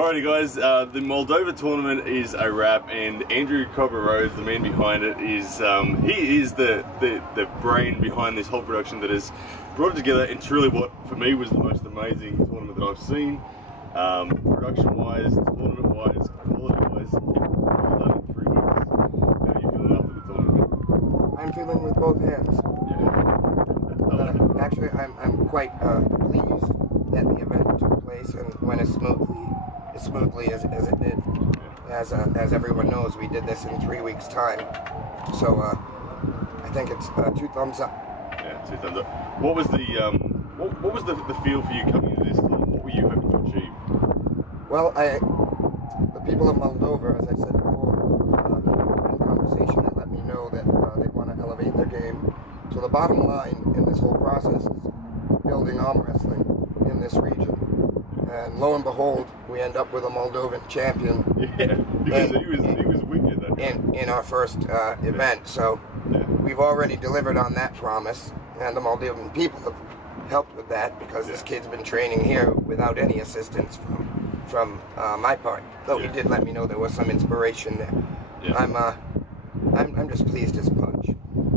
Alrighty guys, the Moldova tournament is a wrap, and Andrew Cobra Rhodes, the man behind it, is he is the brain behind this whole production that has brought it together in truly what for me was the most amazing tournament that I've seen. Production wise, tournament wise, quality wise, done in 3 weeks. How are you feeling after the tournament? I'm feeling with both hands. Yeah. Actually, I'm quite pleased that the event took place and went as smoothly as it did. As everyone knows, we did this in 3 weeks' time. So I think it's 2 thumbs up. Yeah, 2 thumbs up. What was the what was the feel for you coming into this tournament? What were you hoping to achieve? Well, the people of Moldova, as I said before, in conversation, they let me know that they want to elevate their game. So the bottom line in this whole process is building arm wrestling in this region. And lo and behold, we end up with a Moldovan champion. Yeah, because he was wicked that guy. In our first event. So we've already delivered on that promise, and the Moldovan people have helped with that because this kid's been training here without any assistance from my part. Though he did let me know there was some inspiration there. Yeah. I'm just pleased as punch.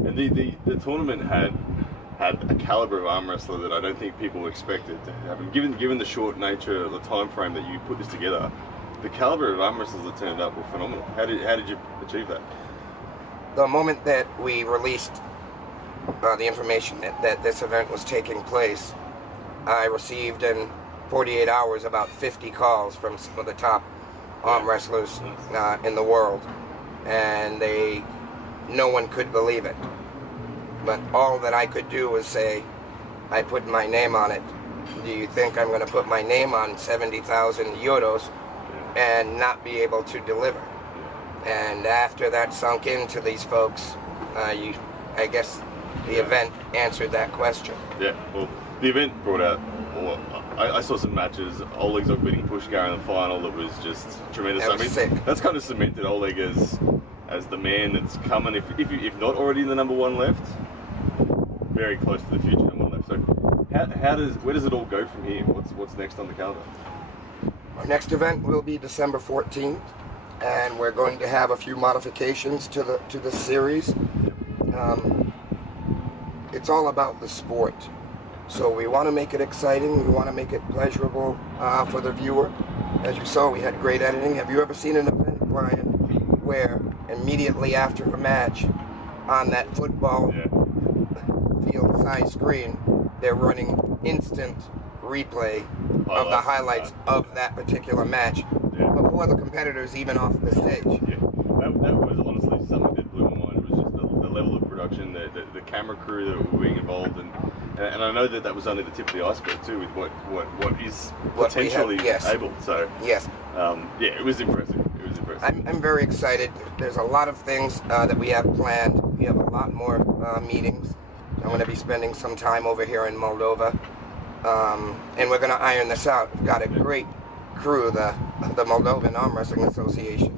And the tournament had a caliber of arm wrestler that I don't think people expected to happen. Given the short nature of the time frame that you put this together, the caliber of arm wrestlers that turned up were phenomenal. How did you achieve that? The moment that we released the information that this event was taking place, I received in 48 hours about 50 calls from some of the top arm wrestlers in the world, and no one could believe it. But all that I could do was say, I put my name on it. Do you think I'm going to put my name on 70,000 euros and not be able to deliver? And after that sunk into these folks, I guess the event answered that question. Yeah, well, the event brought out, I saw some matches, Oleg Zog beating Pushkar in the final that was just tremendous. That was sick. That's kind of cemented Oleg as the man that's coming, if not already in the #1 left, very close to the future #1 left. So where does it all go from here? What's next on the calendar? Our next event will be December 14th, and we're going to have a few modifications to the series. It's all about the sport. So we want to make it exciting, we want to make it pleasurable for the viewer. As you saw, we had great editing. Have you ever seen an event, Brian, where immediately after a match on that football field size screen, they're running instant replay of the highlights of that particular match before the competitors even off the stage? Yeah, that was honestly something that blew my mind. It was just the level of production, the camera crew that were being involved, and I know that was only the tip of the iceberg too, with what is potentially able. So yes, yeah, it was impressive. I'm very excited. There's a lot of things that we have planned. We have a lot more meetings. I'm going to be spending some time over here in Moldova, and we're going to iron this out. We've got a great crew, the Moldovan Arm Wrestling Association.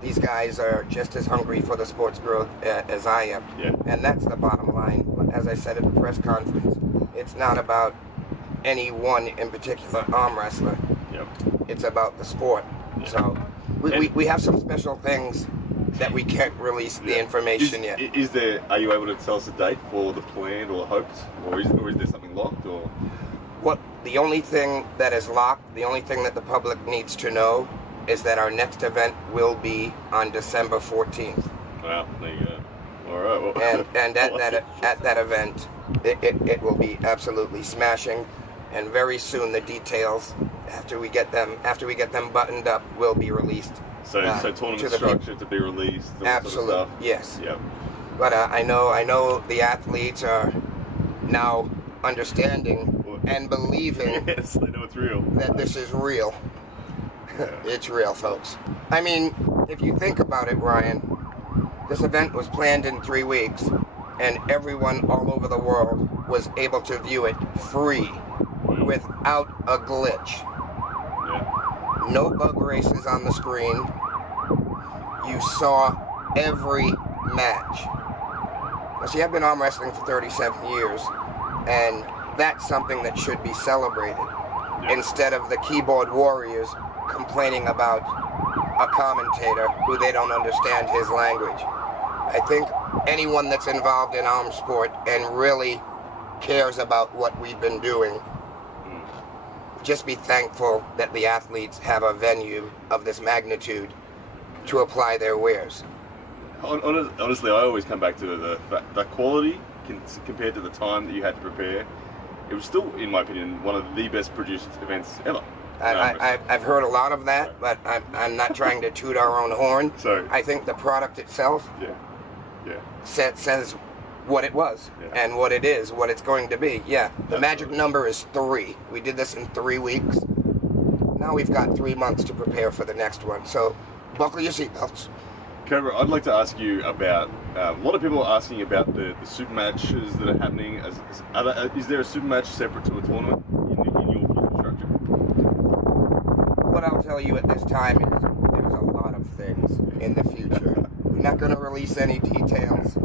These guys are just as hungry for the sports growth as I am, and that's the bottom line. As I said at the press conference, it's not about any one in particular arm wrestler. It's about the sport. So we have some special things that we can't release the information yet. Are you able to tell us a date for the planned or hoped, or is there something locked? Or the only thing that is locked, the only thing that the public needs to know, is that our next event will be on December 14th. Wow, there you go. All right. Well, and at that event, it will be absolutely smashing. And very soon the details, after we get them buttoned up, will be released. So tournament structure to be released. Absolutely, sort of stuff. Yes. Yep. But I know the athletes are now understanding and believing. Yes, they know it's real. That this is real. It's real, folks. I mean, if you think about it, Ryan, this event was planned in 3 weeks, and everyone all over the world was able to view it free, without a glitch. No bug races on the screen. You saw every match. Now, see, I've been arm wrestling for 37 years, and that's something that should be celebrated. Instead of the keyboard warriors complaining about a commentator who they don't understand his language. I think anyone that's involved in arm sport and really cares about what we've been doing, just be thankful that the athletes have a venue of this magnitude to apply their wares. Honestly, I always come back to the quality compared to the time that you had to prepare. It was still, in my opinion, one of the best produced events ever. I've heard a lot of that, but I'm not trying to toot our own horn. So I think the product itself says what it was and what it is, what it's going to be. Yeah, the magic number is 3. We did this in 3 weeks. Now we've got 3 months to prepare for the next one. So buckle your seatbelts. Cobra, I'd like to ask you about, a lot of people are asking about the super matches that are happening. Is there a super match separate to a tournament in your future structure? What I'll tell you at this time is there's a lot of things in the future. We're not going to release any details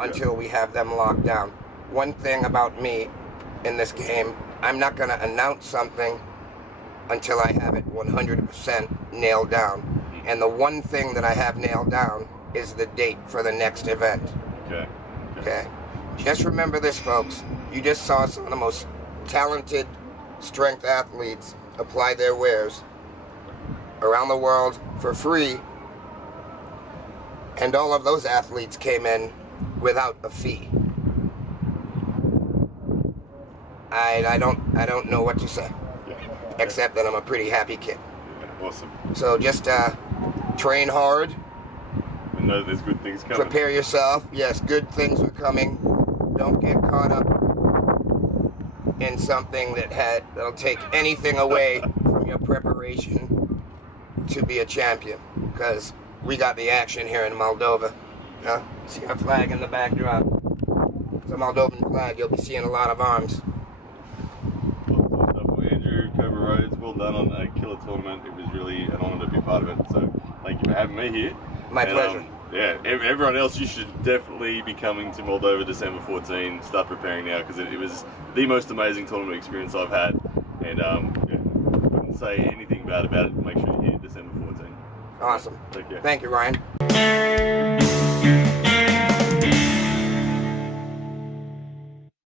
until we have them locked down. One thing about me in this game, I'm not going to announce something until I have it 100% nailed down. And the one thing that I have nailed down is the date for the next event. Okay. Just remember this, folks. You just saw some of the most talented strength athletes apply their wares around the world for free. And all of those athletes came in without a fee. I don't know what to say, except that I'm a pretty happy kid. Awesome. So just train hard. I know there's good things coming. Prepare yourself. Yes, good things are coming. Don't get caught up in something that'll take anything away from your preparation to be a champion. Because we got the action here in Moldova. See our flag in the backdrop. It's a Moldovan flag. You'll be seeing a lot of arms. Andrew Cobra Rhodes, well done on a killer tournament. It was really an honour to be part of it. So thank you for having me here. My pleasure. Everyone else, you should definitely be coming to Moldova December 14. Start preparing now because it was the most amazing tournament experience I've had. And wouldn't say anything bad about it. Make sure you're here December 14. Awesome. Take care. Thank you, Ryan.